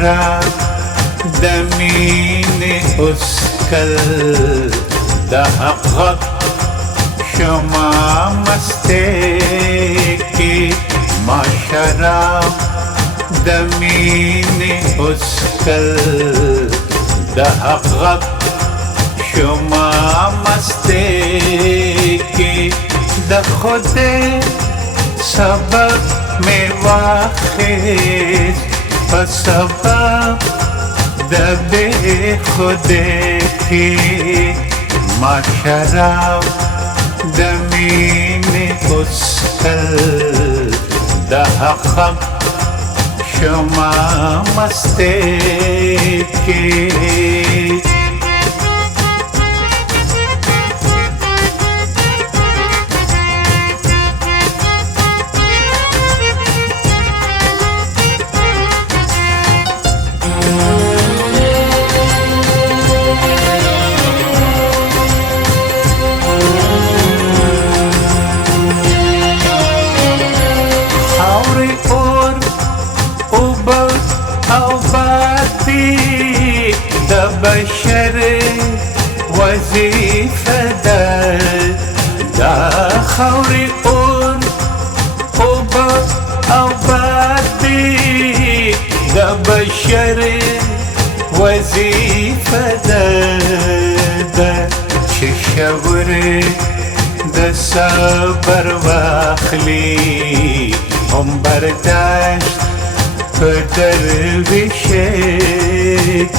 شراب دمین اسکل د حق شما مسته کی ما شراب دمین اسکل د حق شما مسته کی د خود سبب میں واخیز فسبب دبے خود کی ما شراب دمین اسکل د حق شما مسته کی بشر وظیفه دا خاوری اون اوبا او بادی دا بشر وظیفه دا چه شور دا صبر واخلی هم برداشت درویش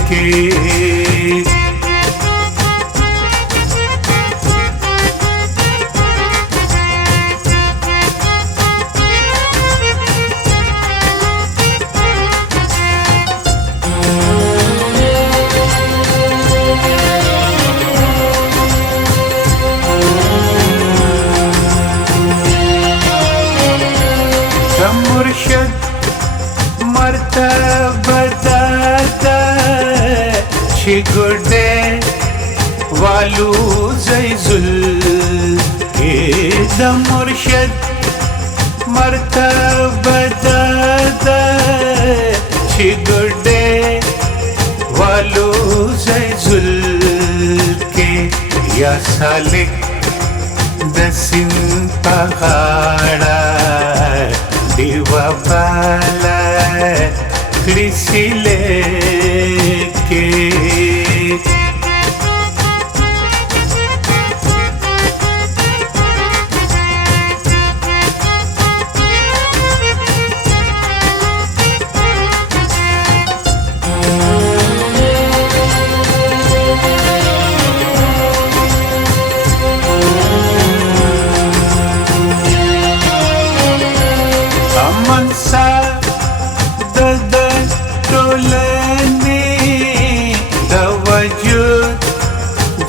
کی مرشد مرتبه دادا چی گرده والو زیزل دا مرشد مرتبه دادا چی گرده والو زیزل کے یا سالک دسن پغاڑا دیوا بالا کریسی لے کے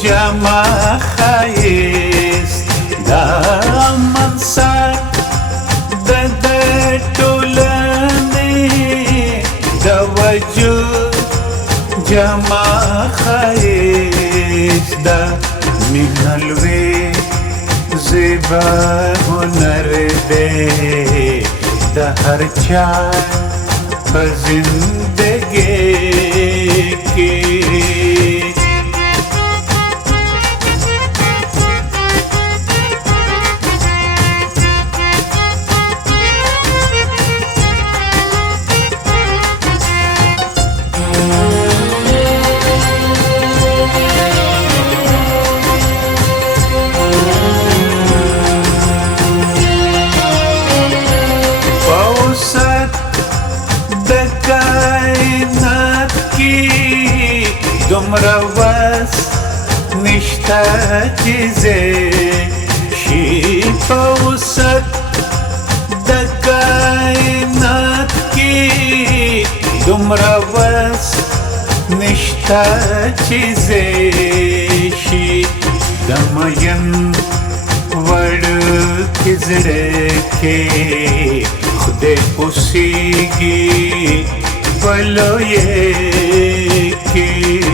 جمع خیست دا منصب دا طولانی دا وجود جمع خیست دا من الوی زیبا هنر دے دا ہر چار زندگی کی دمروز نشتا چیزے شی پوسط دا کائنات کی دمروز نشتا چیزے شی دمین وڑ کزڑے کے خود پوسیگی بلو یہ کی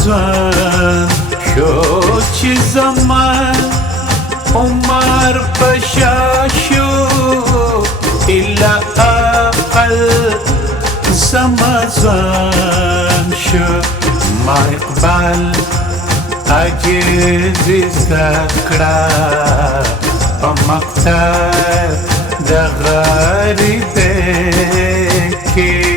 ځوان شو چې زمان عمر پشا شو الا عقل زما ځوان شو ما اقبال عجز زده کړه په مقتل د غریبۍ کې